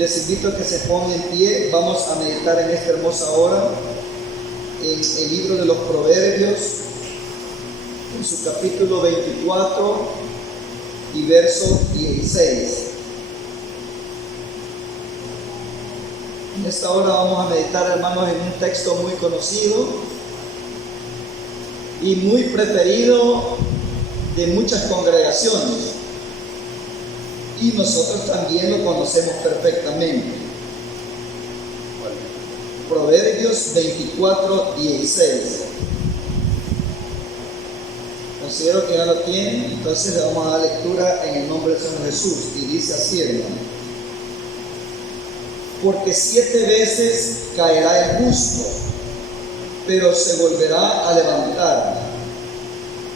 Les invito a que se pongan en pie. Vamos a meditar en esta hermosa hora en el libro de los Proverbios, en su capítulo 24 y verso 16. En esta hora vamos a meditar, hermanos, en un texto muy conocido y muy preferido de muchas congregaciones, y nosotros también lo conocemos perfectamente. Proverbios 24, 16. Considero que ya lo tienen, entonces le vamos a dar lectura en el nombre del Señor Jesús, y dice así, hermano: porque 7 veces caerá el justo, pero se volverá a levantar,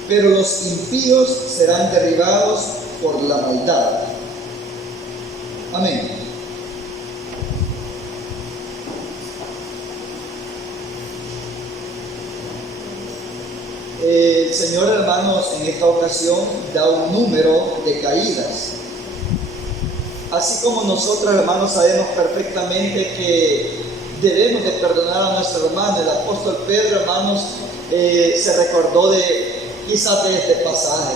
pero los impíos serán derribados por la maldad. Amén. El Señor, hermanos, en esta ocasión da un número de caídas. Así como nosotros, hermanos, sabemos perfectamente que debemos de perdonar a nuestro hermano, el apóstol Pedro, hermanos, se recordó quizás de este pasaje,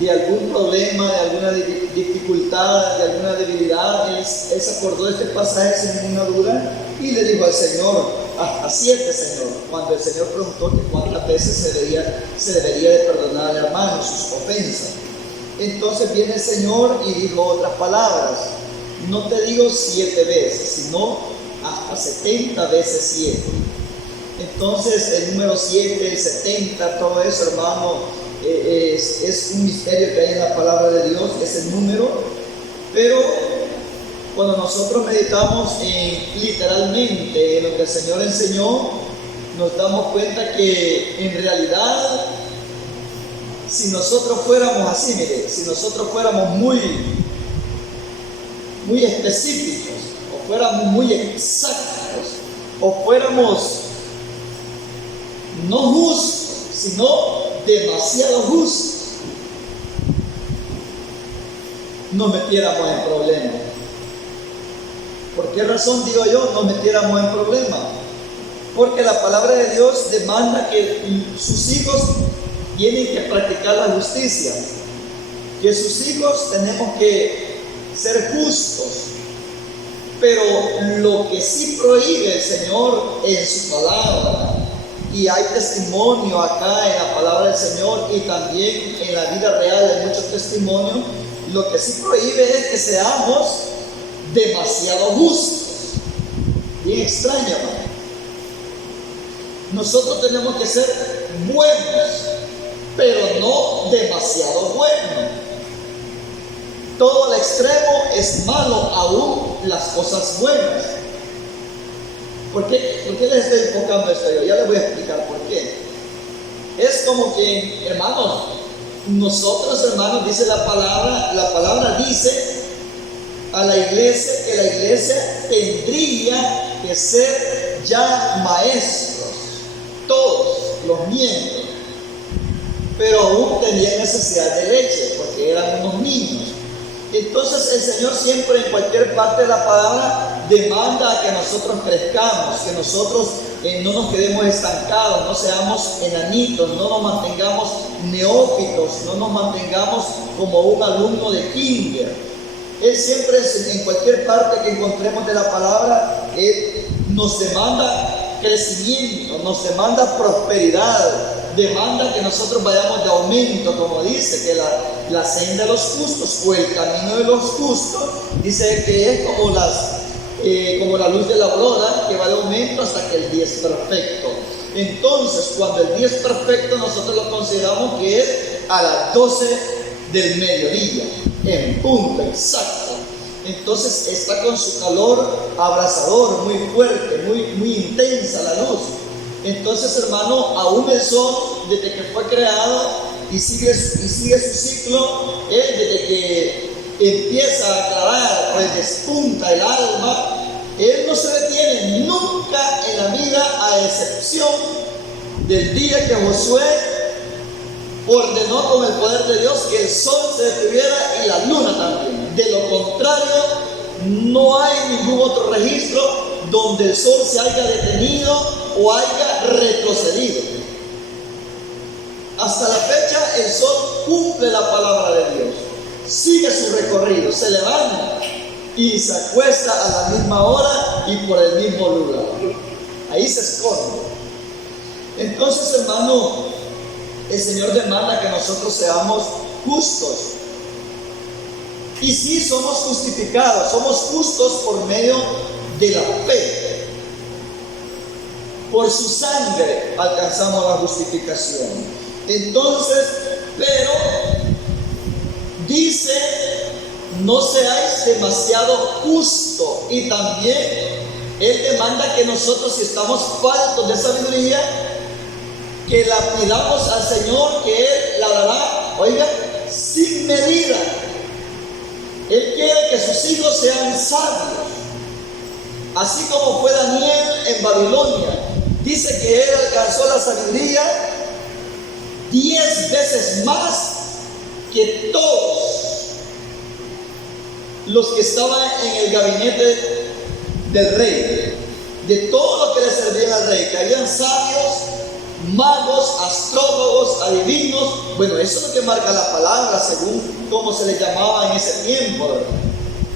de algún problema, de alguna dificultad, de alguna debilidad. Él se acordó de este pasaje sin ninguna duda y le dijo al Señor: hasta 7, Señor. Cuando el Señor preguntó que cuántas veces se debería de perdonar al hermano sus ofensas. Entonces viene el Señor y dijo otras palabras: no te digo 7 veces, sino hasta 70 veces 7. Entonces el número 7, el 70, todo eso, hermano, es un misterio que hay en la palabra de Dios, ese número. Pero cuando nosotros meditamos literalmente en lo que el Señor enseñó, nos damos cuenta que en realidad, si nosotros fuéramos así, mire, si nosotros fuéramos muy específicos, o fuéramos muy exactos, o fuéramos no justos, sino demasiado justos, nos metiéramos en problemas. ¿Por qué razón digo yo nos metiéramos en problemas? Porque la palabra de Dios demanda que sus hijos tienen que practicar la justicia, que sus hijos tenemos que ser justos. Pero lo que sí prohíbe el Señor en su palabra, y hay testimonio acá en la palabra del Señor y también en la vida real hay muchos testimonios, lo que sí prohíbe es que seamos demasiado justos. Bien extraño, hermano. Nosotros tenemos que ser buenos, pero no demasiado buenos. Todo al extremo es malo, aún las cosas buenas. ¿Por qué les estoy enfocando esto yo? Ya les voy a explicar por qué. Es como que, hermanos, nosotros, hermanos, dice la palabra dice a la iglesia que la iglesia tendría que ser ya maestros, todos los miembros, pero aún tenían necesidad de leche porque eran unos niños. Entonces el Señor siempre, en cualquier parte de la palabra, demanda que nosotros crezcamos, que nosotros no nos quedemos estancados, no seamos enanitos, no nos mantengamos neófitos, no nos mantengamos como un alumno de kinder. Él siempre, en cualquier parte que encontremos de la palabra, Él nos demanda crecimiento, nos demanda prosperidad, demanda que nosotros vayamos de aumento, como dice, que la senda de los justos o el camino de los justos, dice que es como la luz de la aurora, que va de aumento hasta que el día es perfecto. Entonces, cuando el día es perfecto, nosotros lo consideramos que es a las 12 del mediodía, en punto exacto. Entonces está con su calor abrasador, muy fuerte, muy intensa la luz. Entonces, hermano, aún el sol, desde que fue creado y sigue su ciclo, él desde que empieza a aclarar, pues despunta el alma, él no se detiene nunca en la vida, a excepción del día que Josué ordenó con el poder de Dios que el sol se detuviera y la luna también. De lo contrario, no hay ningún otro registro donde el sol se haya detenido o haya retrocedido. Hasta la fecha el sol cumple la palabra de Dios, sigue su recorrido, se levanta y se acuesta a la misma hora y por el mismo lugar. Ahí se esconde. Entonces, hermano, el Señor demanda que nosotros seamos justos. Y sí, somos justificados, somos justos por medio de la fe. Por su sangre alcanzamos la justificación. Entonces, pero dice, no seáis demasiado justo. Y también Él demanda que nosotros, si estamos faltos de sabiduría, que la pidamos al Señor, que Él la dará, oiga, sin medida. Él quiere que sus hijos sean sabios, así como fue Daniel en Babilonia. Dice que él alcanzó la sabiduría 10 veces más que todos los que estaban en el gabinete del rey, de todo lo que le servían al rey, que habían sabios, magos, astrólogos, adivinos. Bueno, eso es lo que marca la palabra, según cómo se les llamaba en ese tiempo.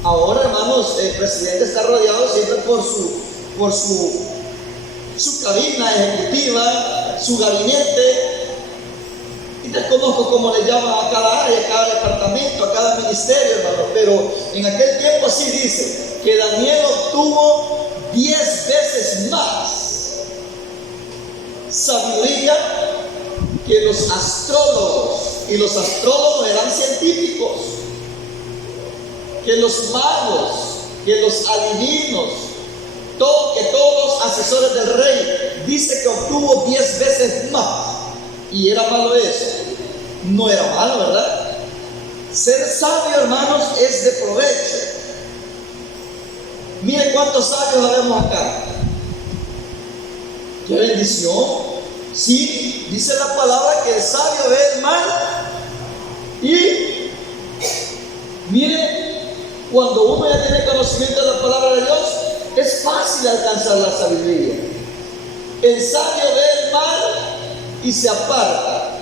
Ahora, hermanos, el presidente está rodeado siempre por su cabina ejecutiva, su gabinete. Y desconozco cómo le llaman a cada área, a cada departamento, a cada ministerio, hermano. Pero en aquel tiempo así dice que Daniel obtuvo 10 veces más sabiduría que los astrólogos. Y los astrólogos eran científicos, que los magos, que los adivinos, que todos los asesores del rey. Dice que obtuvo 10 veces más. ¿Y era malo eso? No era malo, ¿verdad? Ser sabio, hermanos, es de provecho. Miren cuántos sabios habemos acá. ¡Qué bendición! Sí, dice la palabra que el sabio ve el mal. Y mire, cuando uno ya tiene conocimiento de la palabra de Dios, es fácil alcanzar la sabiduría. El sabio ve el mal y se aparta.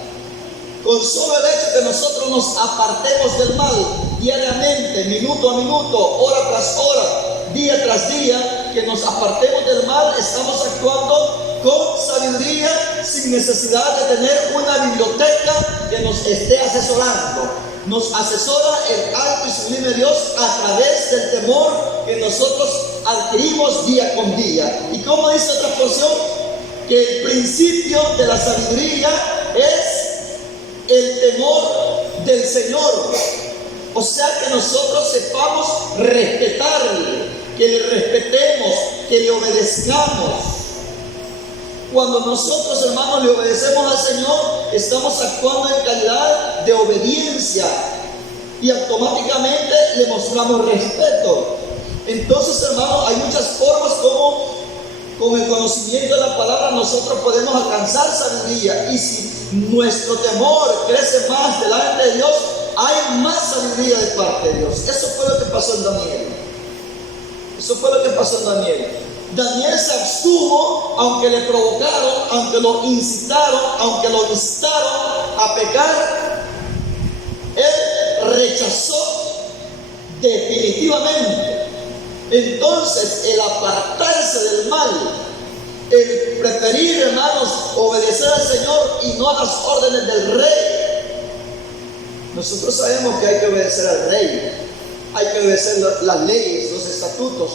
Con solo el hecho que nosotros nos apartemos del mal diariamente, minuto a minuto, hora tras hora, día tras día, que nos apartemos del mal, estamos actuando con sabiduría, sin necesidad de tener una biblioteca que nos esté asesorando. Nos asesora el alto y sublime Dios a través del temor que nosotros adquirimos día con día. ¿Y cómo dice otra porción? Que el principio de la sabiduría es el temor del Señor. O sea, que nosotros sepamos respetarle, que le respetemos, que le obedezcamos. Cuando nosotros, hermanos, le obedecemos al Señor, estamos actuando en calidad de obediencia y automáticamente le mostramos respeto. Entonces, hermanos, hay muchas formas como con el conocimiento de la palabra nosotros podemos alcanzar sabiduría. Y si nuestro temor crece más delante de Dios, hay más sabiduría de parte de Dios. Eso fue lo que pasó en Daniel. Eso fue lo que pasó en Daniel. Daniel se abstuvo, aunque le provocaron, aunque lo incitaron, aunque lo instaron a pecar. Él rechazó definitivamente. Entonces, el apartarse del mal, el preferir, hermanos, obedecer al Señor y no a las órdenes del rey. Nosotros sabemos que hay que obedecer al rey, hay que obedecer las leyes, los estatutos.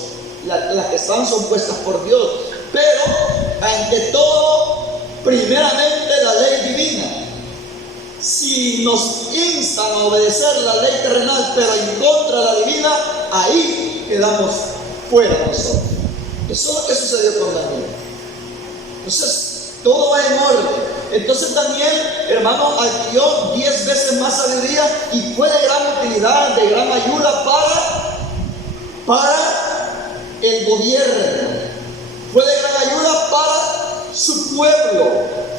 Las que son puestas por Dios, pero ante todo, primeramente la ley divina. Si nos instan a obedecer la ley terrenal, pero en contra de la divina, ahí quedamos fuera nosotros. Eso es lo que sucedió con Daniel. Entonces, todo va en orden. Entonces Daniel, hermano, adquirió 10 veces más sabiduría y fue de gran utilidad, de gran ayuda para el gobierno, fue de gran ayuda para su pueblo,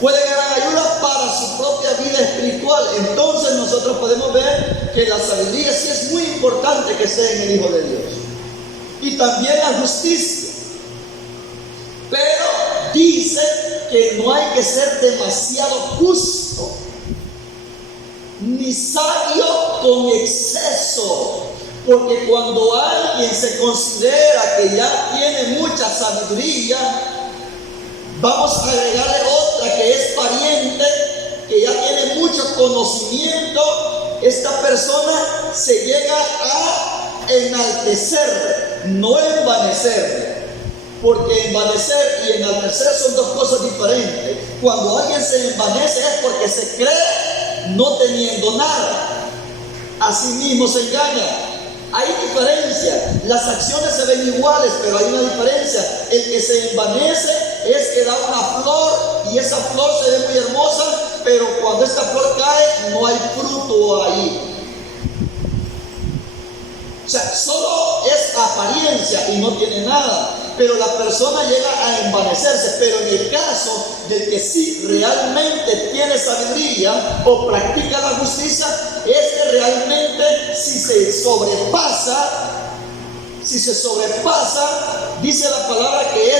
fue de gran ayuda para su propia vida espiritual. Entonces nosotros podemos ver que la sabiduría sí es muy importante que esté en el Hijo de Dios. y también la justicia. Pero dice que no hay que ser demasiado justo, ni sabio con exceso, porque cuando alguien se considera que ya tiene mucha sabiduría, vamos a agregarle otra que es pariente, que ya tiene mucho conocimiento, esta persona se llega a enaltecer, no envanecer. Porque envanecer y enaltecer son dos cosas diferentes. Cuando alguien se envanece es porque se cree no teniendo nada. Así mismo se engaña. Hay diferencia. Las acciones se ven iguales, pero hay una diferencia. El que se envanece es que da una flor y esa flor se ve muy hermosa, pero cuando esta flor cae no hay fruto ahí. O sea, solo es apariencia y no tiene nada. Pero la persona llega a envanecerse. Pero en el caso del que sí realmente tiene sabiduría o practica la justicia, es que realmente si se sobrepasa, dice la palabra que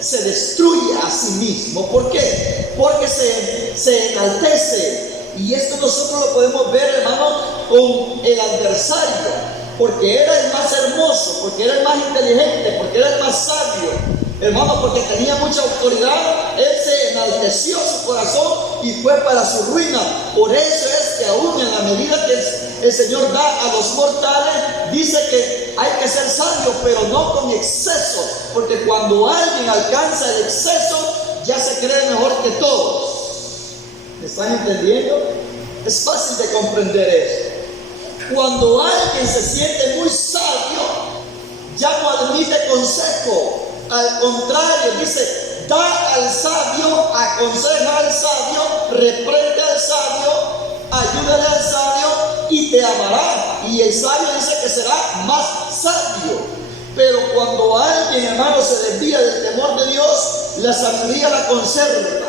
se destruye a sí mismo. ¿Por qué? Porque se enaltece. Y esto nosotros lo podemos ver, hermano, con el adversario. Porque era el más hermoso, porque era el más inteligente, porque era el más sabio, hermano, porque tenía mucha autoridad. Él se enalteció su corazón y fue para su ruina. Por eso es que aún en la medida que el Señor da a los mortales, dice que hay que ser sabio, pero no con exceso, porque cuando alguien alcanza el exceso, ya se cree mejor que todos. ¿Me están entendiendo? Es fácil de comprender eso. Cuando alguien se siente muy sabio, ya no admite consejo. Al contrario, dice, da al sabio, aconseja al sabio, reprende al sabio, ayúdale al sabio y te amará. Y el sabio dice que será más sabio. Pero cuando alguien, hermano, se desvía del temor de Dios, la sabiduría la conserva.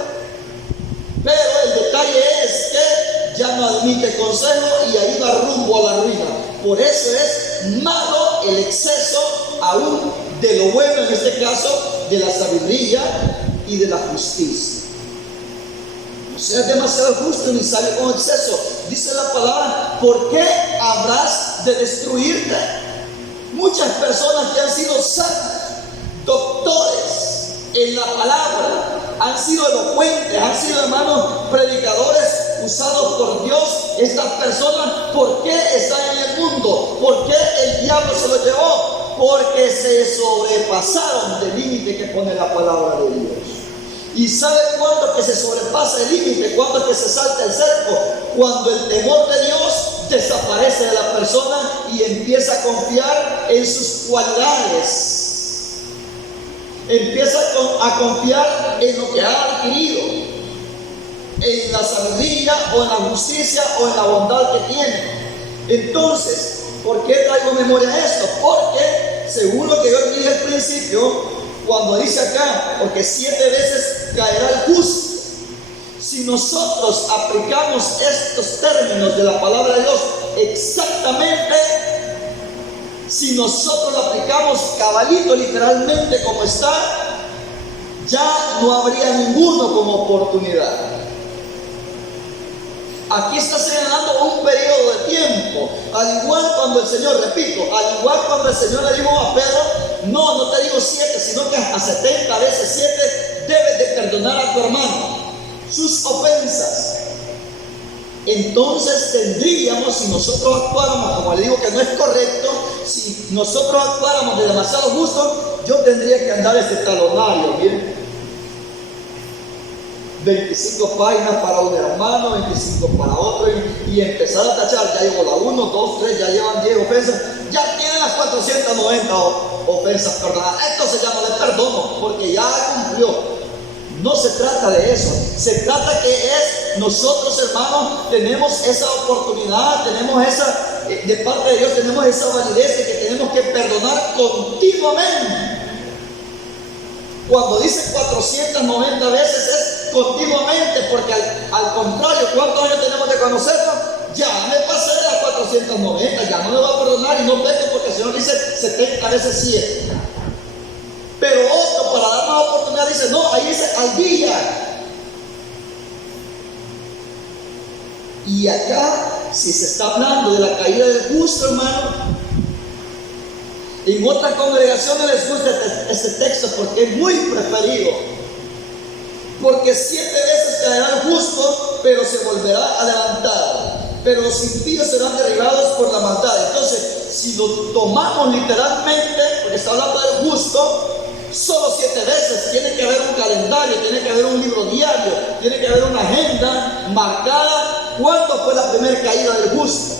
Pero el detalle es que ya no admite consejo y ahí va rumbo a la ruina. Por eso es malo el exceso aún de lo bueno, en este caso de la sabiduría y de la justicia. No seas demasiado justo ni sabio con exceso. Dice la palabra, ¿por qué habrás de destruirte? Muchas personas que han sido sabios, doctores en la palabra, han sido elocuentes, han sido, hermanos, predicadores usados por Dios. Estas personas, ¿por qué están en el mundo? ¿Por qué el diablo se los llevó? Porque se sobrepasaron del límite que pone la palabra de Dios. ¿Y sabe cuándo que se sobrepasa el límite? ¿Cuándo que se salta el cerco? Cuando el temor de Dios desaparece de la persona y empieza a confiar en sus cualidades. Empieza a confiar en lo que ha adquirido, en la sabiduría o en la justicia o en la bondad que tiene. Entonces, ¿por qué traigo memoria a esto? Porque, según lo que yo dije al principio, cuando dice acá, porque 7 veces caerá el justo. Si nosotros aplicamos estos términos de la palabra de Dios exactamente, si nosotros lo aplicamos cabalito literalmente como está, ya no habría ninguno como oportunidad. Aquí está señalando un periodo de tiempo. Al igual cuando el Señor, repito, al igual cuando el Señor le dijo a Pedro, no te digo 7, sino que a 70 veces 7 debes de perdonar a tu hermano sus ofensas. Entonces tendríamos, si nosotros actuáramos, como le digo que no es correcto, si nosotros actuáramos de demasiado justo, yo tendría que andar este talonario, miren, 25 páginas para un hermano, 25 para otro, y empezar a tachar. Ya llevo la 1, 2, 3, ya llevan 10 ofensas, ya tienen las 490 ofensas perdonadas. Entonces ya no le perdono, porque ya cumplió. No se trata de eso, se trata que nosotros, hermanos, tenemos esa oportunidad, tenemos esa, de parte de Dios tenemos esa validez de que tenemos que perdonar continuamente. Cuando dice 490 veces es continuamente, porque al contrario, ¿cuántos años tenemos de conocernos? ya me pasé de las 490, ya no le voy a perdonar y no peco porque el Señor dice 70 veces 7. Pero otro, para dar más oportunidad, dice, no, ahí dice al día. Y acá, si se está hablando de la caída del justo, hermano, en otras congregaciones les gusta este texto porque es muy preferido. Porque 7 veces caerá el justo, pero se volverá a levantar. Pero los impíos serán derribados por la maldad. Entonces, si lo tomamos literalmente, porque está hablando del justo, solo 7 veces. Tiene que haber un calendario, tiene que haber un libro diario, tiene que haber una agenda marcada. ¿Cuándo fue la primera caída del justo?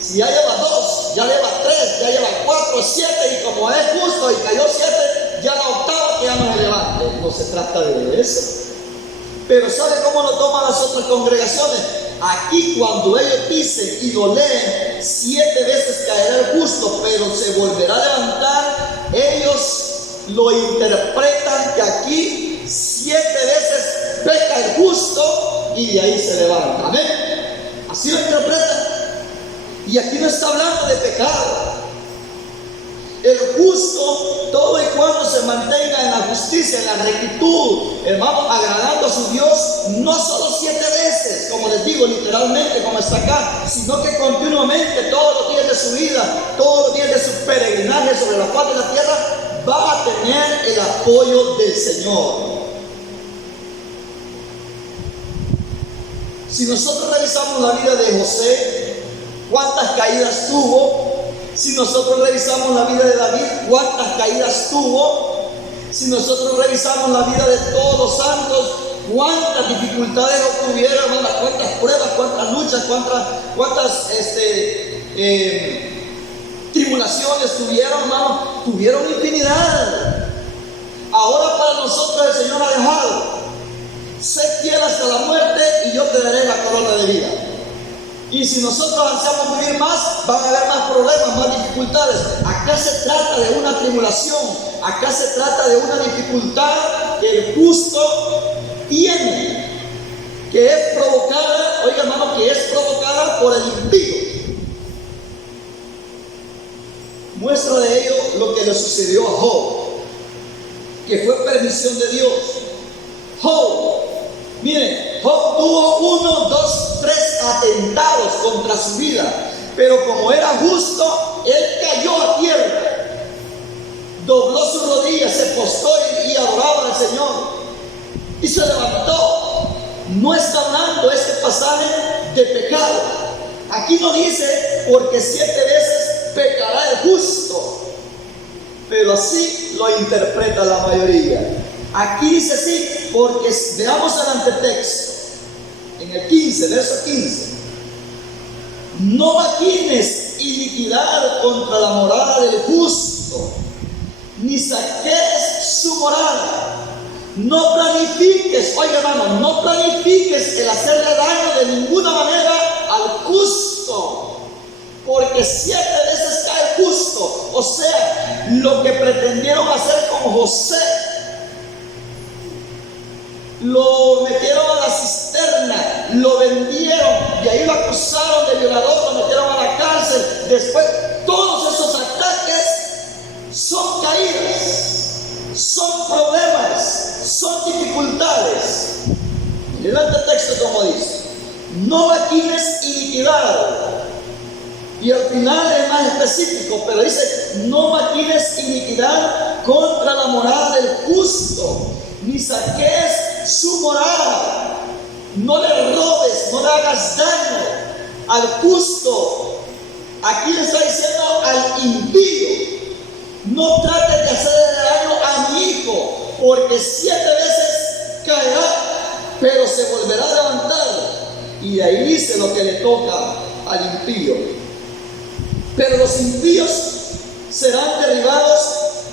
Si ya lleva 2, ya lleva 3, ya lleva 4, 7, y como es justo y cayó 7, ya la octava que ya no se levante. No se trata de eso. Pero ¿sabe cómo lo toman las otras congregaciones? Aquí cuando ellos dicen y lo leen, 7 veces caerá el justo, pero se volverá a levantar, ellos lo interpretan que aquí 7 veces peca el justo y de ahí se levanta. Amén. Así lo interpretan. Y aquí no está hablando de pecado. El justo, todo y cuando se mantenga en la justicia, en la rectitud, hermano, agradando a su Dios, no solo 7 veces, como les digo, literalmente, como está acá, sino que continuamente, todos los días de su vida, todos los días de su peregrinaje sobre la faz de la tierra, va a tener el apoyo del Señor. Si nosotros revisamos la vida de José, ¿cuántas caídas tuvo? Si nosotros revisamos la vida de David, ¿cuántas caídas tuvo? Si nosotros revisamos la vida de todos los santos, ¿cuántas dificultades obtuvieron, hermano? ¿Cuántas pruebas, cuántas luchas, cuántas tribulaciones tuvieron, hermano? Tuvieron infinidad. Ahora para nosotros el Señor ha dejado: sé fiel hasta la muerte y yo te daré la corona de vida. Y si nosotros ansiamos vivir más, van a haber más problemas, más dificultades. Acá se trata de una tribulación, acá se trata de una dificultad que el justo tiene, que es provocada, oiga hermano, que es provocada por el impío. Muestra de ello lo que le sucedió a Job, que fue permisión de Dios. Job, miren, Job tuvo 1, 2, 3 atentados contra su vida, pero como era justo, él cayó a tierra, dobló sus rodillas, se postró y adoraba al Señor, y se levantó. No está hablando este pasaje de pecado. Aquí no dice porque 7 veces pecará el justo, pero así lo interpreta la mayoría. Aquí dice sí, porque veamos el antetexto, en el 15, verso 15. No maquines iniquidad contra la morada del justo, ni saques su morada. No planifiques, oiga hermano, no planifiques el hacerle daño de ninguna manera al justo, porque 7 veces cae el justo. O sea, lo que pretendieron hacer con José, lo metieron a la cisterna, lo vendieron y ahí lo acusaron de violador, lo metieron a la cárcel. Después, todos esos ataques son caídas, son problemas, son dificultades. Miren el texto como dice: no maquines iniquidad. Y al final es más específico, pero dice: no maquines iniquidad contra la morada del justo, ni saques su morada. No le robes, no le hagas daño al justo. Aquí le está diciendo al impío: no trates de hacerle daño a mi hijo, porque 7 veces caerá, pero se volverá a levantar. Y de ahí dice lo que le toca al impío. Pero los impíos serán derribados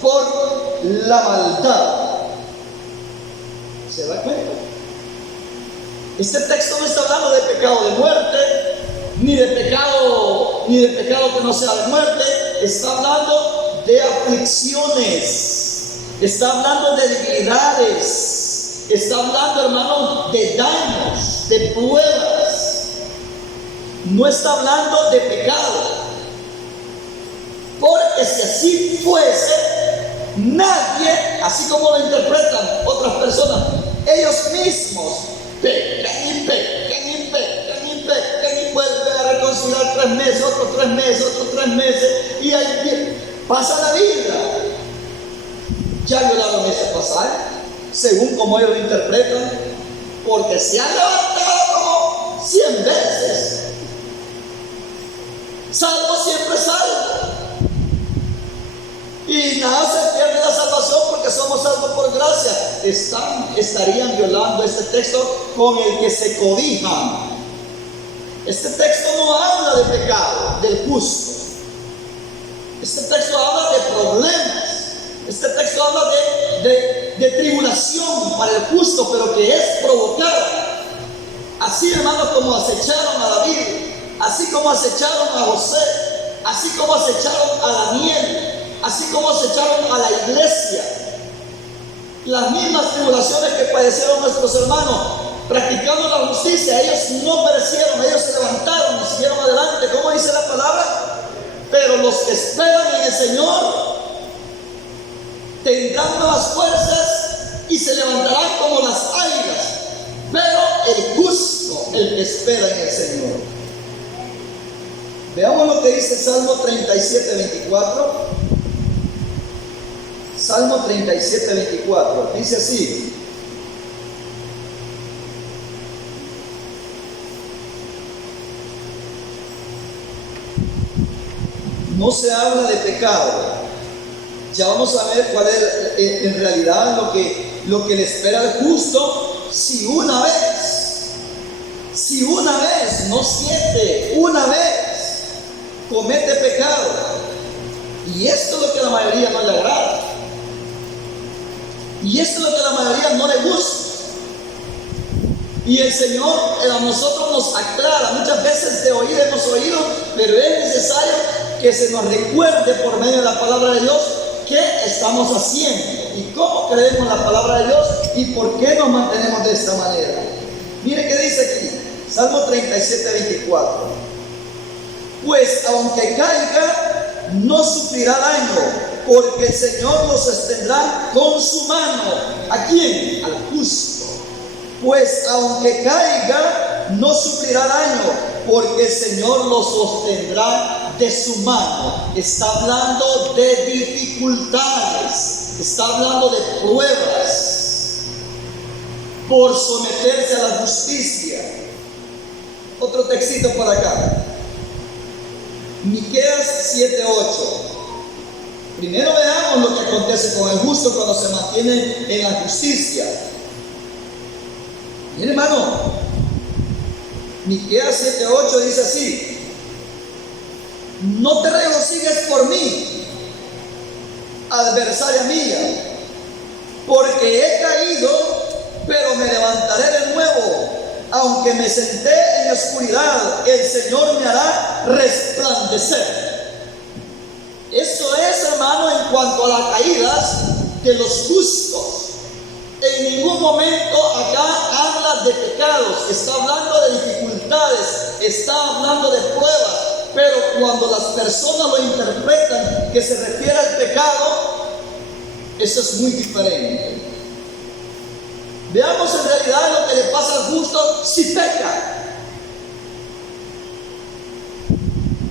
por la maldad. ¿Se da cuenta? Este texto no está hablando de pecado de muerte, ni de pecado que no sea de muerte. Está hablando de aflicciones, está hablando de debilidades, está hablando, hermanos, de daños, de pruebas. no está hablando de pecado. Porque si así fuese, nadie, así como lo interpretan otras personas, ellos mismos pecan y pecan y pecan y pecan y vuelven a reconciliar 3 meses, otros 3 meses, otros 3 meses, y ahí pasa la vida. Ya violaron ese pasaje, según como ellos lo interpretan, porque se han levantado como 100 veces. Salvo siempre salvo. Y nada se pierde la salvación porque somos salvos por gracia. Estarían violando este texto con el que se cobijan. Este texto no habla de pecado, del justo. Este texto habla de problemas. Este texto habla de tribulación para el justo, pero que es provocada. Así, hermanos, como acecharon a David, así como acecharon a José, así como acecharon a Daniel, así como acecharon a la iglesia. Las mismas tribulaciones que padecieron nuestros hermanos practicando la justicia, ellos no perecieron, ellos se levantaron y siguieron adelante. ¿Cómo dice la palabra? Pero los que esperan en el Señor tendrán nuevas fuerzas y se levantarán como las águilas. Pero el justo, el que espera en el Señor. Veamos lo que dice Salmo 37, 24. Salmo 37, 24. Dice así: no se habla de pecado. Ya vamos a ver cuál es en realidad lo que le espera al justo si una vez, no 7, una vez comete pecado. Y esto es lo que a la mayoría no le agrada. Y esto es lo que a la mayoría no le gusta. Y el Señor a nosotros nos aclara. Muchas veces de oír hemos oído, pero es necesario que se nos recuerde por medio de la palabra de Dios qué estamos haciendo y cómo creemos en la palabra de Dios y por qué nos mantenemos de esta manera. Mire qué dice aquí, Salmo 37, 24. Pues aunque caiga, no sufrirá daño, porque el Señor lo sostendrá con su mano. ¿A quién? Al justo. Pues aunque caiga, no sufrirá daño, porque el Señor lo sostendrá de su mano. Está hablando de dificultades, está hablando de pruebas por someterse a la justicia. Otro textito por acá, Miqueas 7:8. Primero veamos lo que acontece con el justo cuando se mantiene en la justicia. Mire, hermano, Miqueas 7:8 dice así: no te regocijes por mí, adversaria mía, porque he caído, pero me levantaré de nuevo. Aunque me senté en oscuridad, el Señor me hará resplandecer. Eso es, hermano, en cuanto a las caídas de los justos. En ningún momento acá habla de pecados, está hablando de dificultades, está hablando de pruebas. Pero cuando las personas lo interpretan que se refiere al pecado, eso es muy diferente. Veamos en realidad lo que le pasa al justo si peca.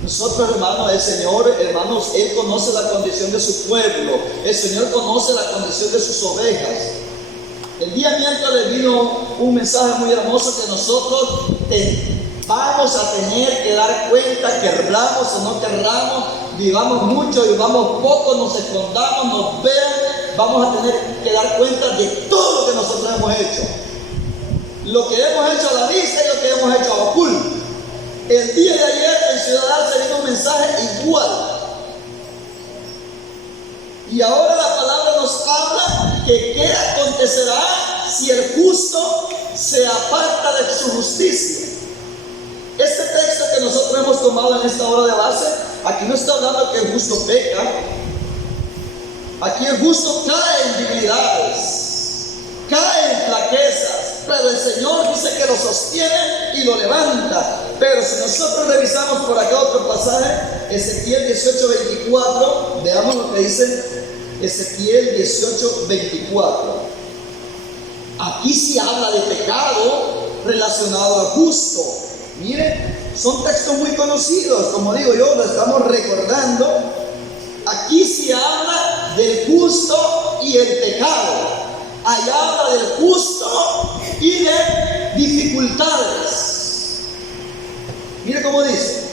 Nosotros, hermanos, el Señor, hermanos, Él conoce la condición de su pueblo. El Señor conoce la condición de sus ovejas. El día miércoles vino un mensaje muy hermoso que nosotros vamos a tener que dar cuenta, querramos o no querramos, vivamos mucho, vivamos poco, nos escondamos, nos vean, vamos a tener que dar cuenta de todo lo que nosotros hemos hecho. Lo que hemos hecho a la vista y lo que hemos hecho a oculto. El día de ayer en Ciudad se vino un mensaje igual. Y ahora la palabra nos habla que qué acontecerá si el justo se aparta de su justicia. Este texto que nosotros hemos tomado en esta hora de base, aquí no está hablando que el justo peca. Aquí el justo cae en debilidades, cae en flaquezas, pero el Señor dice que lo sostiene y lo levanta. Pero si nosotros revisamos por acá otro pasaje, Ezequiel 18:24, veamos lo que dice Ezequiel 18:24. Aquí se habla de pecado relacionado al justo. Miren, son textos muy conocidos, como digo yo, lo estamos recordando. Aquí se habla del justo y el pecado. Allá habla del justo y de dificultades. Mire cómo dice.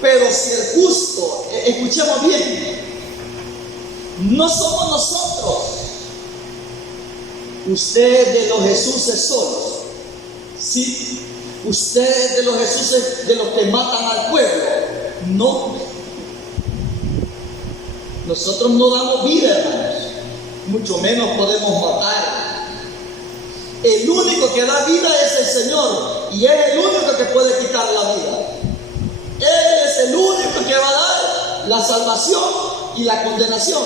Pero si el justo, escuchemos bien, no somos nosotros. Usted de los Jesuses solos. Sí, ustedes de los Jesuses, de los que matan al pueblo. No. Nosotros no damos vida, hermanos. Mucho menos podemos matar. El único que da vida es el Señor. Y es el único que puede quitar la vida. Él es el único que va a dar la salvación y la condenación.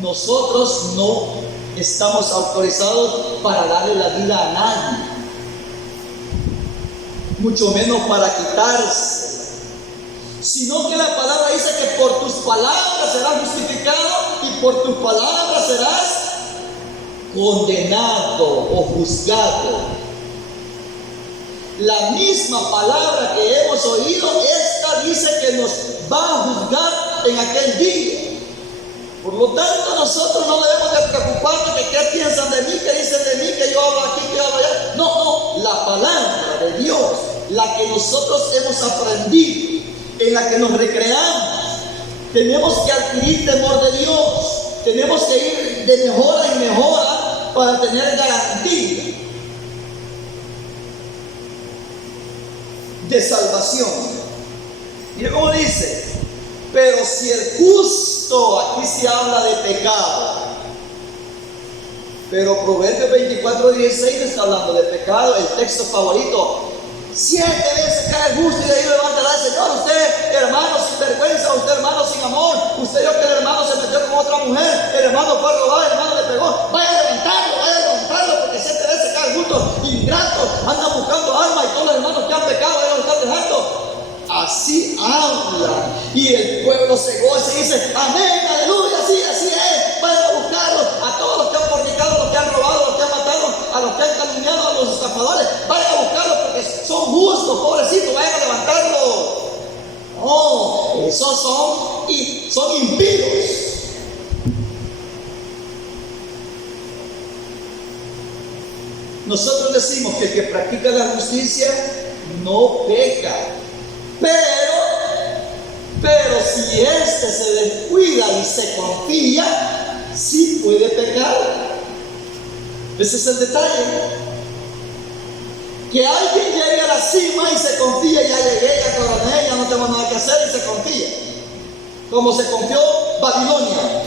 Nosotros no estamos autorizados para darle la vida a nadie, mucho menos para quitarse, sino que la palabra dice que por tus palabras serás justificado y por tus palabras serás condenado o juzgado. La misma palabra que hemos oído, esta dice que nos va a juzgar en aquel día. Por lo tanto, nosotros no debemos de preocuparnos de qué piensan de mí, qué dicen de mí, que yo hablo aquí, que yo hablo allá. No, la palabra de Dios, la que nosotros hemos aprendido, en la que nos recreamos. Tenemos que adquirir temor de Dios. Tenemos que ir de mejora en mejora para tener garantía de salvación. Mire cómo dice. Pero si el justo, aquí se habla de pecado. Pero Proverbios 24:16 está hablando de pecado, el texto favorito. 7 veces cae el justo y de ahí levantará el Señor. Usted, hermano sin vergüenza, usted, hermano sin amor, usted vio que el hermano se metió con otra mujer, el hermano fue a robar, el hermano le pegó. Vaya a levantarlo, porque 7 veces cae el justo. Ingratos, andan buscando armas y todos los hermanos que han pecado, ellos lo están dejando. Así habla. Y el pueblo se goza y dice: amén, aleluya, así es. Vayan a buscarlos, a todos los que han fornicado, a los que han robado, a los que han matado, a los que han calumniado, a los estafadores. Vayan a buscarlos porque son justos, pobrecitos, vayan a levantarlos. No, esos son impíos. Nosotros decimos que el que practica la justicia no peca. Pero si éste se descuida y se confía, sí puede pecar. Ese es el detalle. Que alguien llegue a la cima y se confía: ya llegué, ya coroné, ya no tengo nada que hacer, y se confía. Como se confió Babilonia.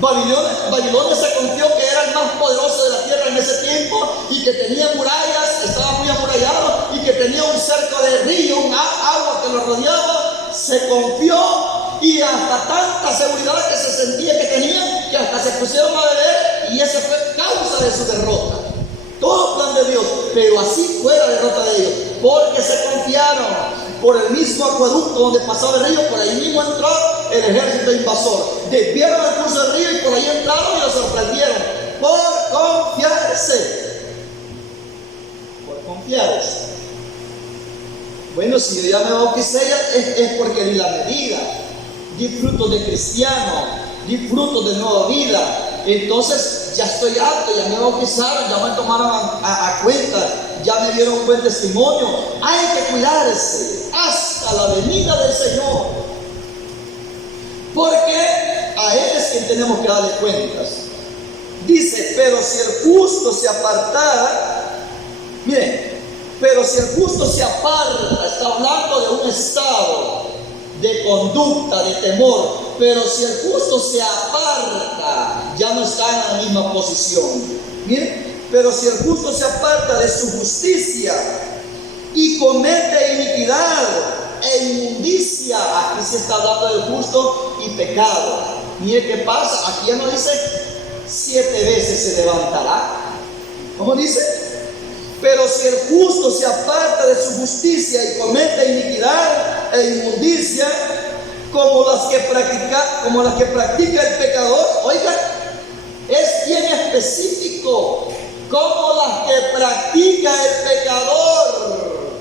Babilonia se confió que era el más poderoso de la tierra en ese tiempo y que tenía murallas, estaba muy amurallado y que tenía un cerco de río, un agua que lo rodeaba. Se confió y hasta tanta seguridad que se sentía que tenía, que hasta se pusieron a beber, y esa fue causa de su derrota. Todo plan de Dios, pero así fue la derrota de ellos, porque se confiaron. Por el mismo acueducto donde pasaba el río, por ahí mismo entró el ejército invasor. Desviaron el curso del río y por ahí entraron y lo sorprendieron. Por confiarse. Por confiarse. Bueno, si yo ya me bauticé, es porque di la medida. Di frutos de cristiano, di frutos de nueva vida. Entonces ya estoy apto, ya me bautizaron, ya me tomaron a cuenta, ya me dieron un buen testimonio. Hay que cuidarse hasta la venida del Señor, porque a Él es quien tenemos que darle cuentas. Dice: pero si el justo se apartara, miren, pero si el justo se aparta, está hablando de un estado de conducta, de temor. Pero si el justo se aparta, ya no está en la misma posición. Miren, pero si el justo se aparta de su justicia y comete iniquidad e inmundicia, aquí se está hablando del justo y pecado. Mire qué pasa, aquí ya no dice 7 veces se levantará, ¿Cómo dice? Pero si el justo se aparta de su justicia y comete iniquidad e inmundicia, como las que practica el pecador, oiga, es bien específico, como las que practica el pecador.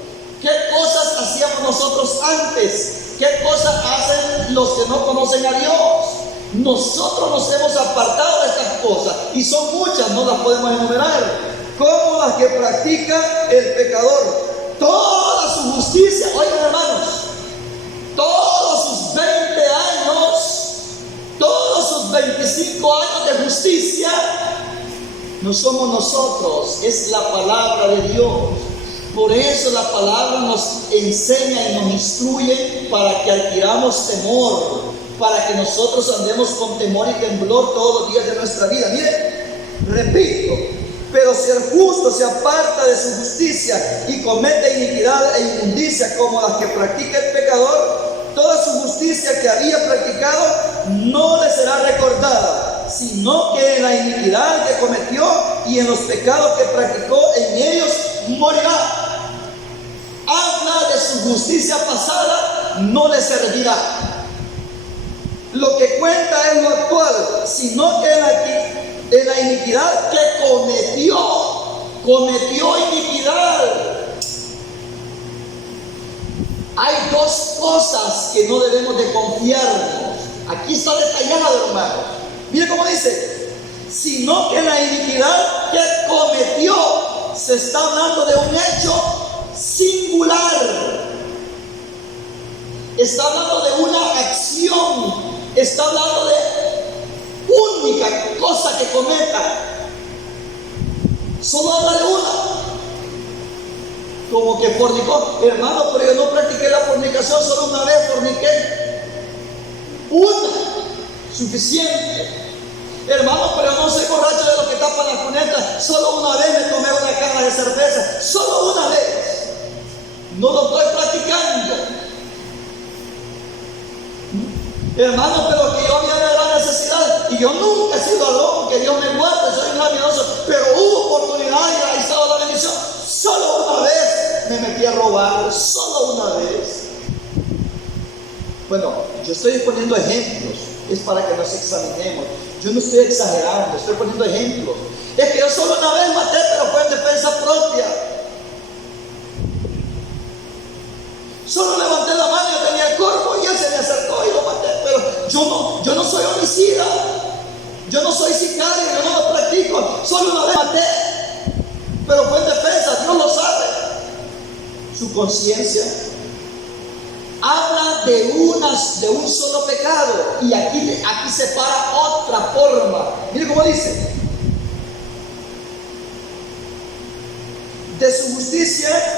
¿Qué cosas hacíamos nosotros antes? ¿Qué cosas hacen los que no conocen a Dios? Nosotros nos hemos apartado de estas cosas, y son muchas, no las podemos enumerar. Como las que practica el pecador, toda su justicia, oigan hermanos, todos sus 20 años, todos sus 25 años de justicia, no somos nosotros, es la palabra de Dios. Por eso la palabra nos enseña y nos instruye para que adquiramos temor, para que nosotros andemos con temor y temblor todos los días de nuestra vida. Miren, repito, pero si el justo se aparta de su justicia y comete iniquidad e inmundicia como las que practica el pecador, toda su justicia que había practicado no le será recordada, sino que en la iniquidad que cometió y en los pecados que practicó, en ellos morirá. Habla de su justicia pasada, no le servirá. Lo que cuenta es lo actual, sino que en la iniquidad que cometió iniquidad. Hay dos cosas que no debemos de confiarnos. Aquí está detallado, hermano. Mire cómo dice, sino que en la iniquidad que cometió, se está hablando de un hecho singular. Está hablando de una acción. Está hablando de única cosa que cometa. Solo habla de una. Como que fornicó. Hermano, pero yo no practiqué la fornicación, solo una vez forniqué. Una. Suficiente. Hermano, pero yo no soy borracho de lo que tapan las cunetas. Solo una vez me tomé una caja de cerveza. Solo una vez. No lo estoy practicando. Hermano, pero que yo había de la necesidad, y yo nunca he sido loco, que Dios me guarde, soy un miedoso, pero hubo oportunidad y ahí estaba la bendición. Solo una vez me metí a robar, solo una vez. Bueno, yo estoy poniendo ejemplos, es para que nos examinemos. Yo no estoy exagerando, estoy poniendo ejemplos. Es que yo solo una vez maté, pero fue en defensa propia. Solo levanté la mano, yo tenía el corvo y él se me acercó y lo maté. Pero yo no soy homicida, yo no soy sicario, yo no lo practico. Solo una vez maté, pero fue en defensa, Dios lo sabe. Su conciencia habla de un solo pecado, y aquí se para otra forma. Mire cómo dice: de su justicia.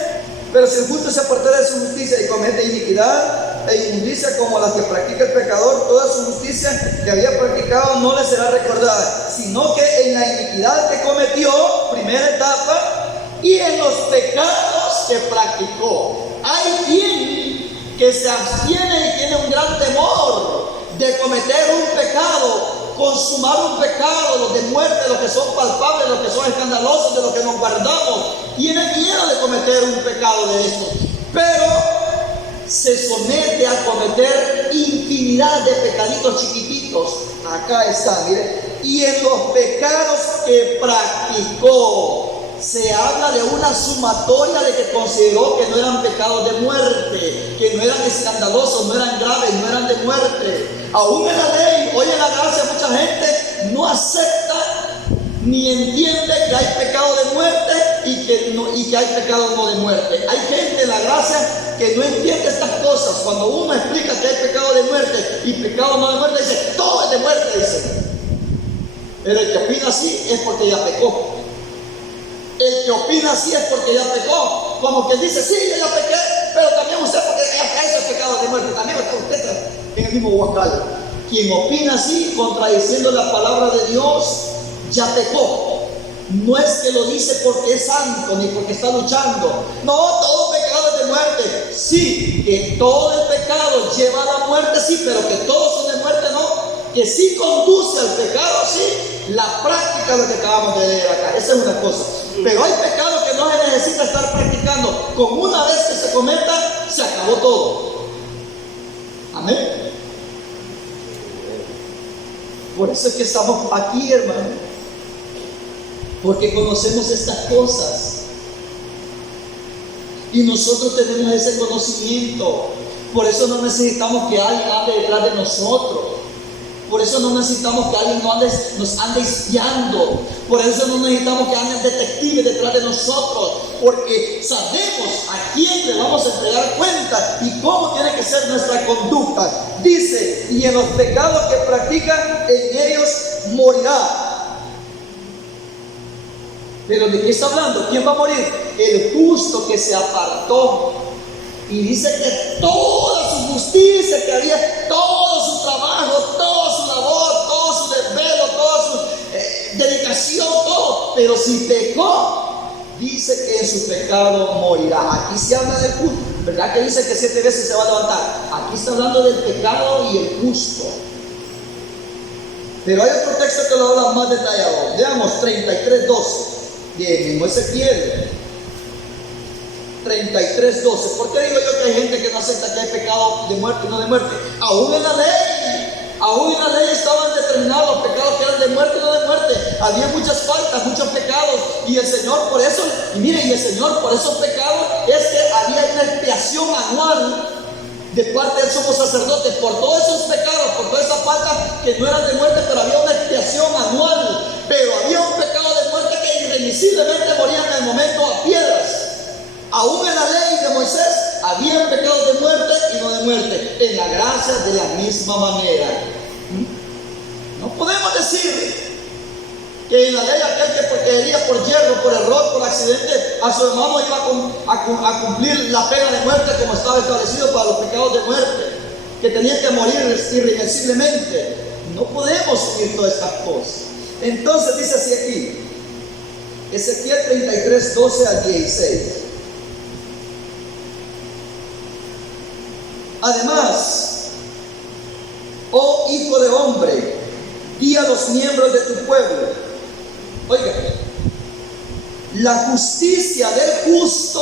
Pero si el justo se apartara de su justicia y comete iniquidad e inmundicia como las que practica el pecador, toda su justicia que había practicado no le será recordada, sino que en la iniquidad que cometió, primera etapa, y en los pecados que practicó. Hay quien que se abstiene y tiene un gran temor de cometer un pecado, consumar un pecado, los de muerte, los que son palpables, los que son escandalosos, de los que nos guardamos. Tiene miedo de cometer un pecado de estos, pero se somete a cometer infinidad de pecaditos chiquititos. Acá está, mire. Y en los pecados que practicó, se habla de una sumatoria de que consideró que no eran pecados de muerte, que no eran escandalosos, no eran graves, no eran de muerte. Aún en la ley, hoy en la gracia, mucha gente no acepta ni entiende que hay pecado de muerte y que hay pecado no de muerte. Hay gente en la gracia que no entiende estas cosas. Cuando uno explica que hay pecado de muerte y pecado no de muerte, dice, todo es de muerte, dice. Pero el que opina así es porque ya pecó. El que opina así es porque ya pecó. Como que dice, sí, yo ya pequé, pero también usted, porque eso es pecado de muerte. También está usted en el mismo huacal. Quien opina así, contradiciendo la palabra de Dios, ya pecó. No es que lo dice porque es santo, ni porque está luchando. No, todo pecado es de muerte. Sí, que todo el pecado lleva a la muerte, sí, pero que todos son de muerte, no. Que sí conduce al pecado, sí, la práctica de lo que acabamos de leer acá. Esa es una cosa. Pero hay pecados que no se necesita estar practicando. Con una vez que se cometa, se acabó todo. Amén. Por eso es que estamos aquí, hermano, porque conocemos estas cosas y nosotros tenemos ese conocimiento. Por eso no necesitamos que alguien ande detrás de nosotros. Por eso no necesitamos que alguien nos ande espiando. Por eso no necesitamos que anden detectives detrás de nosotros, porque sabemos a quién le vamos a entregar cuenta y cómo tiene que ser nuestra conducta. Dice: y en los pecados que practican, en ellos morirá. ¿Pero de qué está hablando? ¿Quién va a morir? El justo que se apartó. Y dice que toda su justicia que había, todo su trabajo, toda su labor, todo su desvelo, toda su dedicación, todo. Pero si pecó, dice que en su pecado morirá. Aquí se habla del justo. ¿Verdad que dice que 7 veces se va a levantar? Aquí está hablando del pecado y el justo. Pero hay otro texto que lo habla más detallado. Veamos 33:12 de mismo Ezequiel. 33:12. ¿Por qué digo yo que hay gente que no acepta que hay pecado de muerte y no de muerte? Aún en la ley estaban determinados los pecados que eran de muerte y no de muerte. Había muchas faltas, muchos pecados, y el Señor por eso, el Señor por esos pecados es que había una expiación anual de parte del sumo sacerdote por todos esos pecados, por todas esas faltas que no eran de muerte, pero había una expiación anual. Pero había un pecado de muerte que irremisiblemente morían en el momento a piedras. Aún en la ley de Moisés había pecados de muerte y no de muerte. En la gracia de la misma manera. No podemos decir que en la ley aquel que hería por hierro, por error, por accidente a su hermano iba a cumplir la pena de muerte como estaba establecido para los pecados de muerte, que tenían que morir irreversiblemente. No podemos seguir todas estas cosas. Entonces dice así aquí, Ezequiel 33:12 al 16. Además, oh hijo de hombre, di a los miembros de tu pueblo. Oiga, la justicia del justo,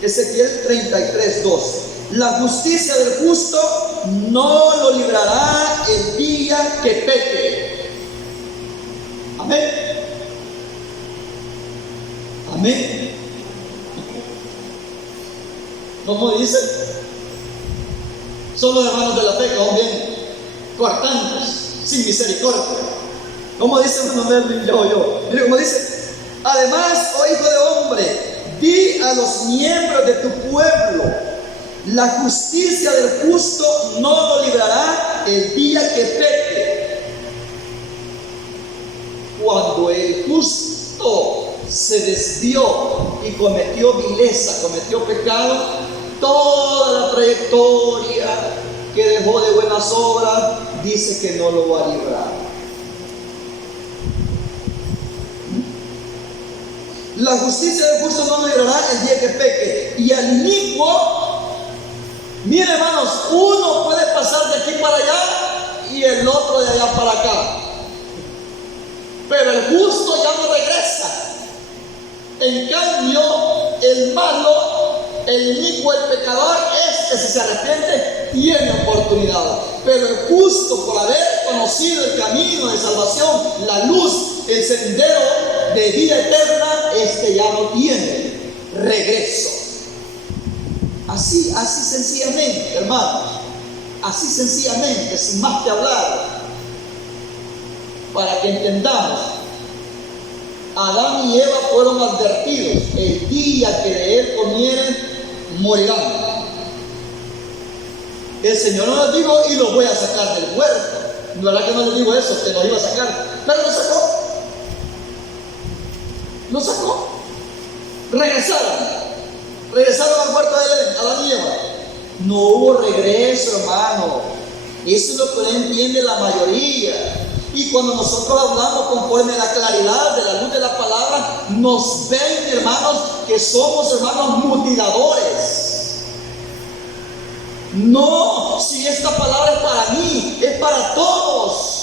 Ezequiel 33:12. La justicia del justo no lo librará el día que peque. Amén. Amén. ¿Cómo dice? Son los hermanos de la fe que aún bien cortantes, sin misericordia. ¿Cómo dice Mire cómo dice: además, oh hijo de hombre, di a los miembros de tu pueblo, la justicia del justo no lo librará el día que peque. Cuando el justo se desvió y cometió vileza, cometió pecado, toda la trayectoria que dejó de buenas obras, dice que no lo va a librar. La justicia del justo no lo librará el día que peque. Y al inicuo, miren hermanos, uno puede pasar de aquí para allá y el otro de allá para acá, pero el justo ya no regresa. En cambio, el malo, el inicuo, el pecador, que si se arrepiente, tiene oportunidad. Pero el justo, por haber conocido el camino de salvación, la luz, el sendero de vida eterna, ya no tiene regreso. Así sencillamente, hermanos, así sencillamente, sin más que hablar, para que entendamos. Adán y Eva fueron advertidos: el día que de él comieren, morirán. El Señor no les dijo: y los voy a sacar del huerto. La verdad que no les digo eso, que los iba a sacar, pero los sacó. Los sacó. Regresaron al huerto de Edén, Adán y Eva. No hubo regreso, hermano. Eso es lo que no entiende la mayoría. Y cuando nosotros hablamos conforme a la claridad de la luz de la palabra, nos ven, hermanos, que somos hermanos mutiladores. No, si esta palabra es para mí, es para todos.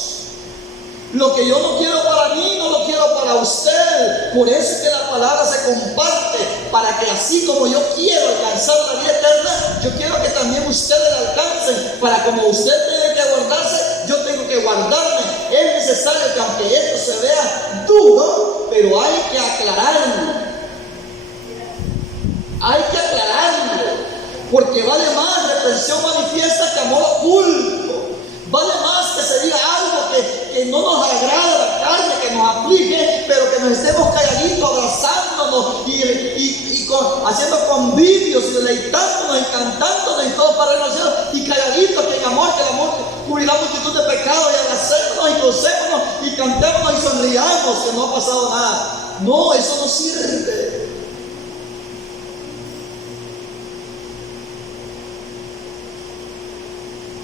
Lo que yo no quiero para mí, no lo quiero para usted. Por eso es que la palabra se comparte, para que así como yo quiero alcanzar la vida eterna, yo quiero que también ustedes la alcancen. Para como usted tiene que guardarse, yo tengo que guardarme. Es necesario que aunque esto se vea duro, pero hay que aclararlo. Hay que aclararlo, porque vale más reprensión manifiesta que amor oculto. Vale más que se diga algo que no nos agrada la carne, que nos aflige, pero que nos estemos calladitos, abrazándonos haciendo convivios y deleitándonos y cantándonos y todo para el cielo, y calladitos, que el amor cubrirá multitud de pecados, y abracémonos y gocémonos y cantémonos y sonriamos que no ha pasado nada. No, eso no sirve.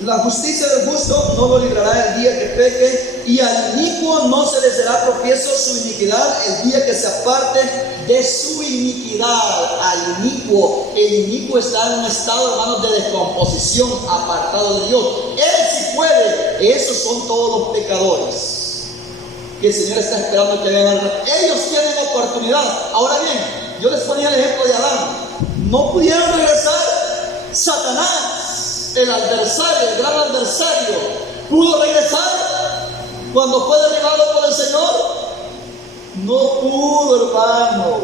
La justicia del justo no lo librará el día que peque, y al inicuo no se le será tropiezo su iniquidad el día que se aparte de su iniquidad. Al inicuo, el inicuo está en un estado, hermanos, de descomposición, apartado de Dios. Él sí puede. Esos son todos los pecadores que el Señor está esperando que vengan. Ellos tienen oportunidad. Ahora bien, yo les ponía el ejemplo de Adán. No pudieron regresar. Satanás, el adversario, el gran adversario, pudo regresar cuando fue derribado por el Señor. No pudo, hermano.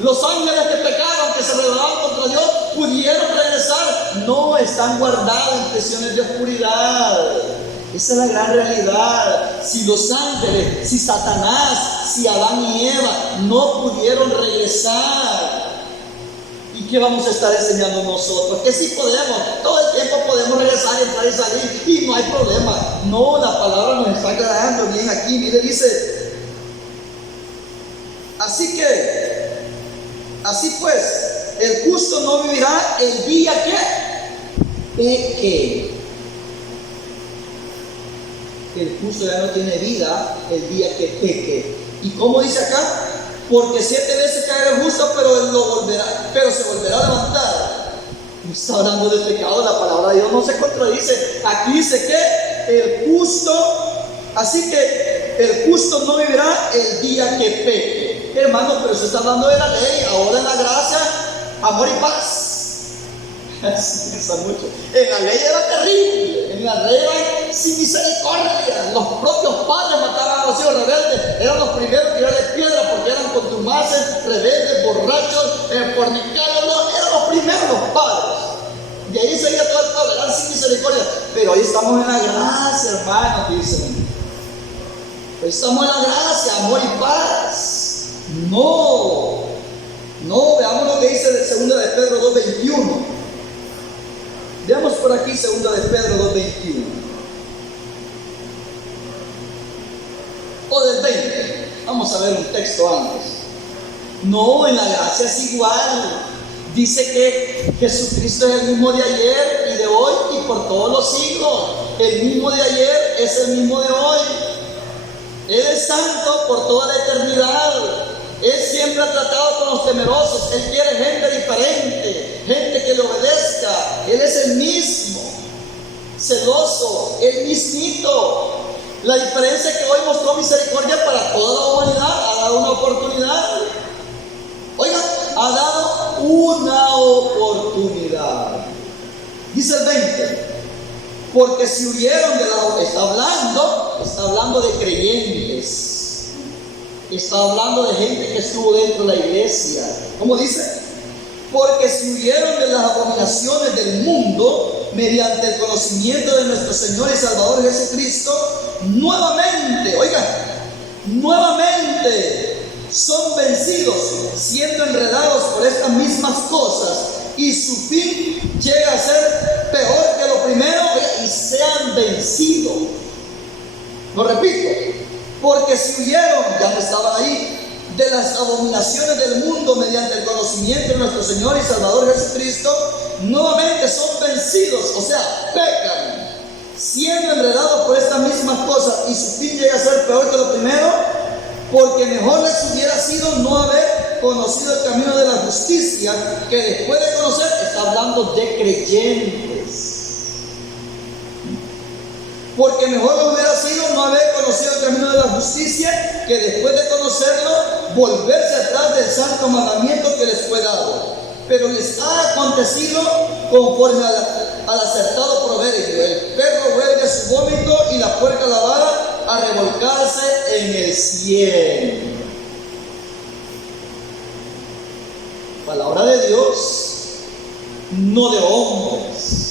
Los ángeles que pecaron, que se rebelaron contra Dios, pudieron regresar. No, están guardados en prisiones de oscuridad. Esa es la gran realidad. Si los ángeles, si Satanás, si Adán y Eva no pudieron regresar, ¿y qué vamos a estar enseñando nosotros? Que sí podemos, todo el tiempo podemos regresar, entrar y salir, y no hay problema. No, la palabra nos está aclarando bien aquí. Mire, dice: así pues, el justo no vivirá el día que peque. El justo ya no tiene vida el día que peque. ¿Y cómo dice acá? Porque 7 veces caerá el justo, pero se volverá a levantar. No está hablando de pecado, la palabra de Dios no se contradice. Aquí dice que el justo, así que el justo no vivirá el día que peque. Hermano, pero se está hablando de la ley. Ahora en la gracia, amor y paz. Mucho. En la ley era terrible, en la ley era sin misericordia. Los propios padres mataban a los hijos rebeldes, eran los primeros que tirarle piedra porque eran contumaces, rebeldes, borrachos, fornicarios. Eran los primeros los padres. Y ahí seguía todo el pueblo, eran sin misericordia. Pero ahí estamos en la gracia, hermanos, dicen. Ahí estamos en la gracia, amor y paz. No, veamos lo que dice de 2 de Pedro 2:21. Veamos por aquí 2 de Pedro 2:21. O del 20. Vamos a ver un texto antes. No, en la gracia es igual. Dice que Jesucristo es el mismo de ayer y de hoy y por todos los siglos. El mismo de ayer es el mismo de hoy. Él es santo por toda la eternidad. Él siempre ha tratado con los temerosos. Él quiere gente diferente, gente que le obedezca. Él es el mismo, celoso, el mismito. La diferencia es que hoy mostró misericordia para toda la humanidad. Ha dado una oportunidad. Oiga, ha dado una oportunidad. Dice el 20: porque si huyeron de la... Está hablando de creyentes. Está hablando de gente que estuvo dentro de la iglesia. ¿Cómo dice? Porque si huyeron de las abominaciones del mundo mediante el conocimiento de nuestro Señor y Salvador Jesucristo, nuevamente son vencidos, siendo enredados por estas mismas cosas, y su fin llega a ser peor que lo primero, y sean vencidos. Lo repito. Porque si huyeron, ya no estaban ahí, de las abominaciones del mundo mediante el conocimiento de nuestro Señor y Salvador Jesucristo, nuevamente son vencidos, o sea, pecan, siendo enredados por estas mismas cosas, y su fin llega a ser peor que lo primero, porque mejor les hubiera sido no haber conocido el camino de la justicia, que después de conocer, está hablando de creyentes. Porque mejor le hubiera sido no haber conocido el camino de la justicia, que después de conocerlo, volverse atrás del santo mandamiento que les fue dado. Pero les ha acontecido conforme al acertado proverbio: el perro vuelve a su vómito y la puerca lavada a revolcarse en el cielo. Palabra de Dios, no de hombres,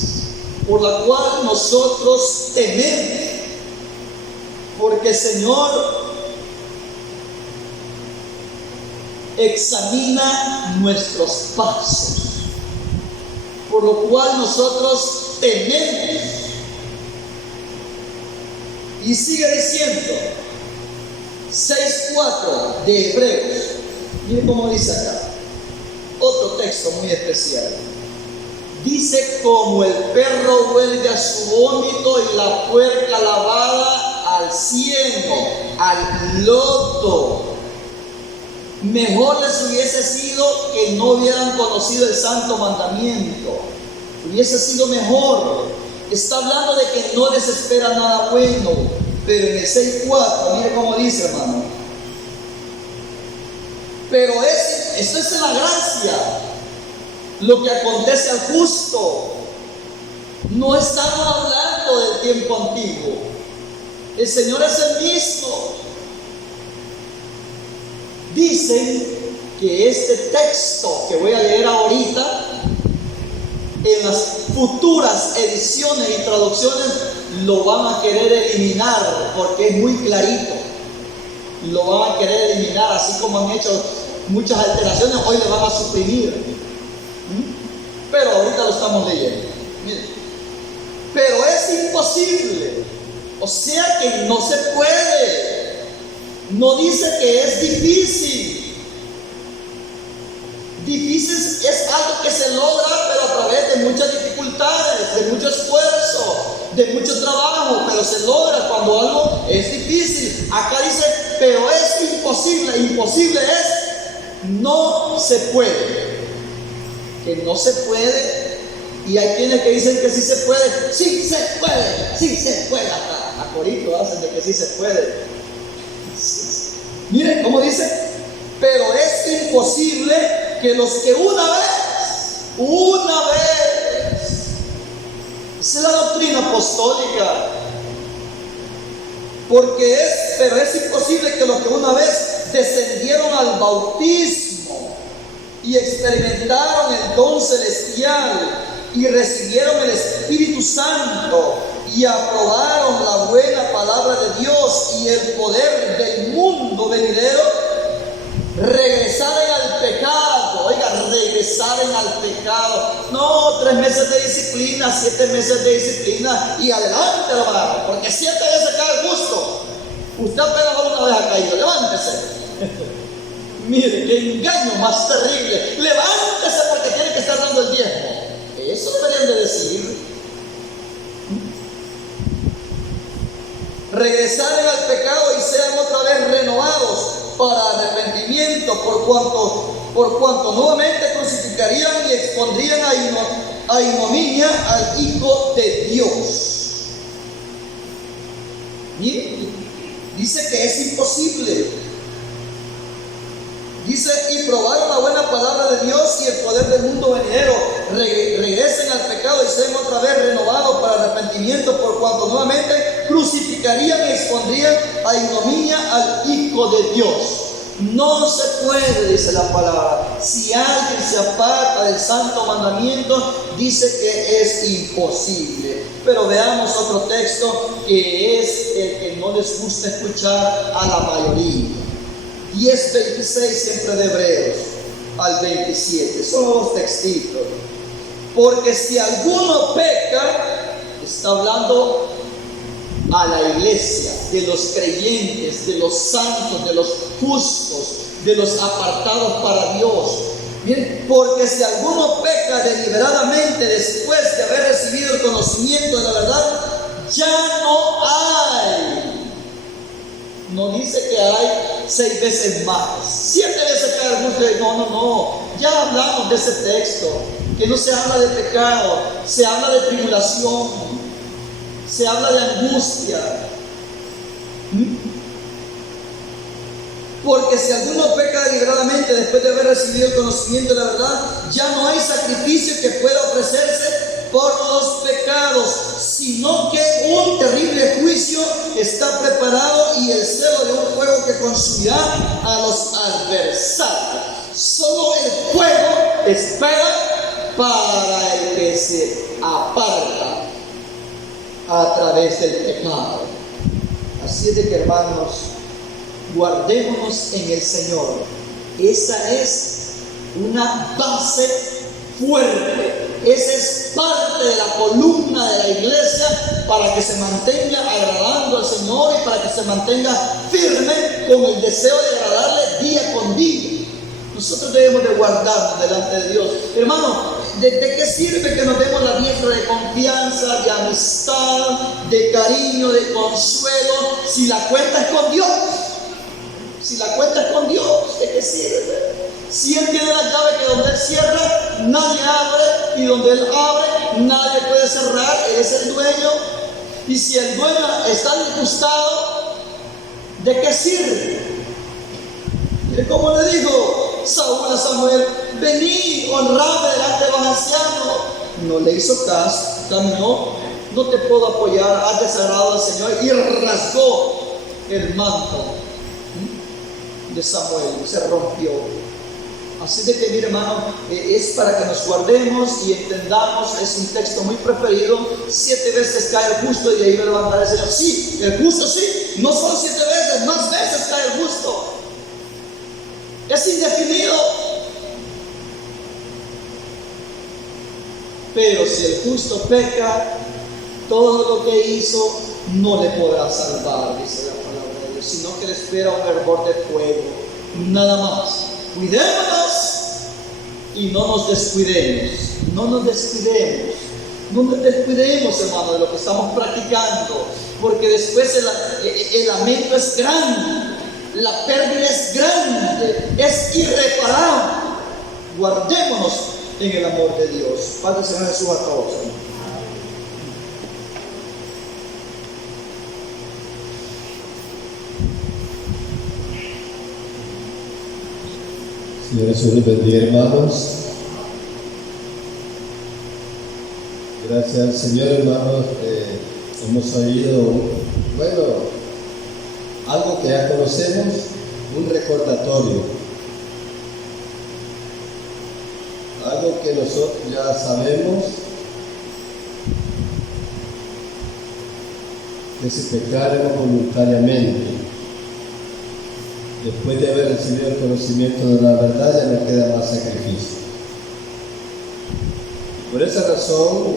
por la cual nosotros tememos, porque el Señor examina nuestros pasos, por lo cual nosotros tememos. Y sigue diciendo, 6:4 de Hebreos, miren cómo dice acá, otro texto muy especial. Dice: como el perro vuelve a su vómito y la puerca lavada al cieno, al lodo. Mejor les hubiese sido que no hubieran conocido el santo mandamiento. Hubiese sido mejor. Está hablando de que no les espera nada bueno. Pero en el 6:4, mire cómo dice, hermano. Pero esto es en la gracia. Lo que acontece al justo. No estamos hablando del tiempo antiguo. El Señor es el mismo. Dicen que este texto que voy a leer ahorita, en las futuras ediciones y traducciones lo van a querer eliminar porque es muy clarito. Lo van a querer eliminar, así como han hecho muchas alteraciones, hoy le van a suprimir. Pero ahorita lo estamos leyendo. Miren. Pero es imposible. O sea que no se puede. No dice que es difícil. Difícil es algo que se logra, pero a través de muchas dificultades, de mucho esfuerzo, de mucho trabajo, pero se logra cuando algo es difícil. Acá dice, pero es imposible. Imposible es, no se puede. Que no se puede. Y hay quienes que dicen que sí se puede. Sí se puede, sí se puede. Hasta a corito hacen de que sí se puede. Miren cómo dice, pero es imposible que los que una vez, esa es la doctrina apostólica, pero es imposible que los que una vez descendieron al bautismo y experimentaron el don celestial y recibieron el Espíritu Santo y aprobaron la buena palabra de Dios y el poder del mundo venidero, regresaren al pecado. Oiga, regresaren al pecado. No, 3 meses de disciplina, 7 meses de disciplina y adelante, hermano, porque 7 veces cae el gusto. Usted apenas una vez ha caído, levántese. Mire, qué engaño más terrible. Levántese porque tiene que estar dando el diezmo. Eso deberían de decir. Regresaren al pecado y sean otra vez renovados para arrepentimiento, por cuanto nuevamente crucificarían y expondrían a ignominia al Hijo de Dios. Miren, dice que es imposible. Dice, y probaron la buena palabra de Dios y el poder del mundo venidero. Regresen al pecado y sean otra vez renovados para arrepentimiento, por cuanto nuevamente crucificarían y expondrían a ignominia al Hijo de Dios. No se puede, dice la palabra. Si alguien se aparta del santo mandamiento, dice que es imposible. Pero veamos otro texto que es el que no les gusta escuchar a la mayoría. 10:26, siempre de Hebreos al 27, son los textitos. Porque si alguno peca, está hablando a la iglesia, de los creyentes, de los santos, de los justos, de los apartados para Dios. Bien, porque si alguno peca deliberadamente después de haber recibido el conocimiento de la verdad, ya no hay. No dice que hay 6 veces más, 7 veces cae el justo. No. Ya hablamos de ese texto, que no se habla de pecado, se habla de tribulación, se habla de angustia. Porque si alguno peca deliberadamente después de haber recibido el conocimiento de la verdad, ya no hay sacrificio que pueda ofrecerse por los pecados, sino que un terrible juicio está preparado y el celo de un fuego que consumirá a los adversarios. Solo el fuego espera para el que se aparta a través del pecado. Así es de que, hermanos, guardémonos en el Señor. Esa es una base fuerte. Esa es parte de la columna de la iglesia para que se mantenga agradando al Señor y para que se mantenga firme con el deseo de agradarle día con día. Nosotros debemos de guardarnos delante de Dios. Hermano, ¿de qué sirve que nos demos la diestra de confianza, de amistad, de cariño, de consuelo, si la cuenta es con Dios? Si la cuenta es con Dios, ¿de qué sirve? Si Él tiene la llave que donde Él cierra, nadie abre, y donde Él abre, nadie puede cerrar. Él es el dueño. Y si el dueño está disgustado, ¿de qué sirve? Mire cómo le dijo Saúl a Samuel: vení, honrame delante de los ancianos. No le hizo caso, caminó: no te puedo apoyar, has desagrado al Señor, y rasgó el manto de Samuel, se rompió. Así de que, mi hermano, es para que nos guardemos y entendamos. Es un texto muy preferido. 7 veces cae el justo y de ahí me levantará el Señor. Sí, el justo sí, no solo 7 veces, más veces cae el justo. Es indefinido. Pero si el justo peca, todo lo que hizo no le podrá salvar, dice la palabra de Dios, sino que le espera un hervor de fuego, nada más. Cuidémonos y no nos descuidemos. No nos descuidemos. No nos descuidemos, hermano, de lo que estamos practicando, porque después el lamento es grande, la pérdida es grande, es irreparable. Guardémonos en el amor de Dios. Padre Señor Jesús a todos. Señor Jesús les bendiga, hermanos. Gracias al Señor, hermanos. Hemos oído, algo que ya conocemos, un recordatorio. Algo que nosotros ya sabemos, que si pecaremos voluntariamente, después de haber recibido el conocimiento de la verdad, ya no queda más sacrificio. Por esa razón,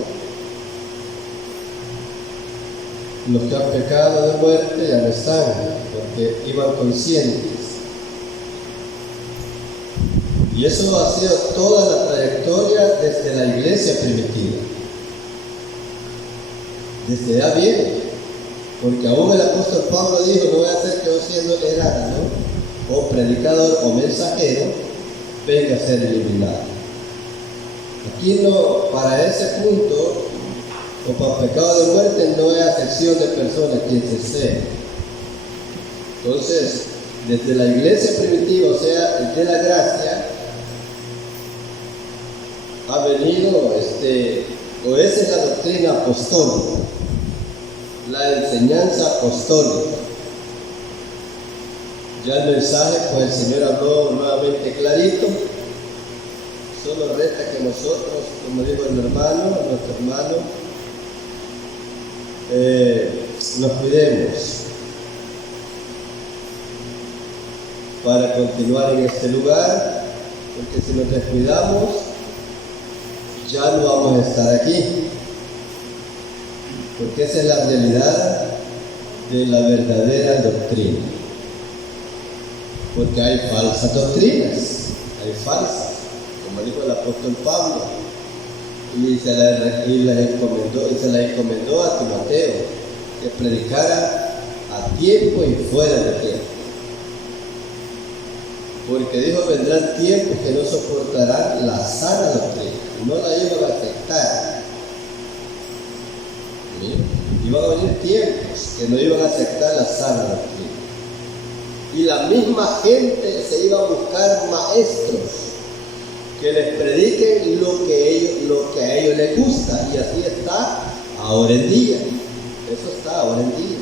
los que han pecado de muerte ya no están, porque iban conscientes. Y eso ha sido toda la trayectoria desde la iglesia primitiva. Desde ya viene, porque aún el apóstol Pablo dijo: no voy a hacer que yo, siendo heraldo o predicador o mensajero, venga a ser eliminado. Aquí no, para ese punto, o para pecado de muerte, no hay acepción de personas, quien se sea. Entonces, desde la iglesia primitiva, o sea, desde la gracia, ha venido, o esa es la doctrina apostólica, la enseñanza apostólica. Ya el mensaje, pues el Señor habló nuevamente clarito. Solo resta que nosotros, como dijo el hermano, nuestro hermano, nos cuidemos para continuar en este lugar, porque si nos descuidamos, ya no vamos a estar aquí, porque esa es la realidad de la verdadera doctrina. Porque hay falsas doctrinas, hay falsas, como dijo el apóstol Pablo, y se la encomendó a Timoteo, que predicara a tiempo y fuera de tiempo. Porque dijo: vendrán tiempos que no soportarán la sana doctrina, no la iban a aceptar. mío. Iban a venir tiempos que no iban a aceptar la sana doctrina. Y la misma gente se iba a buscar maestros que les prediquen lo que a ellos les gusta. Y así está ahora en día. Eso está ahora en día.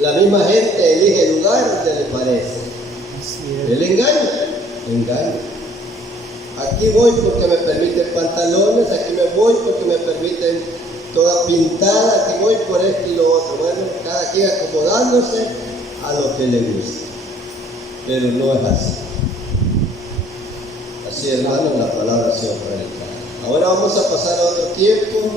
La misma gente elige el lugar donde le parece. El engaño. Aquí voy porque me permiten pantalones, aquí me voy porque me permiten toda pintada, aquí voy por esto y lo otro. Bueno, cada quien acomodándose a lo que le gusta. Pero no es así. Así, hermanos, la palabra se predicada. Ahora vamos a pasar a otro tiempo.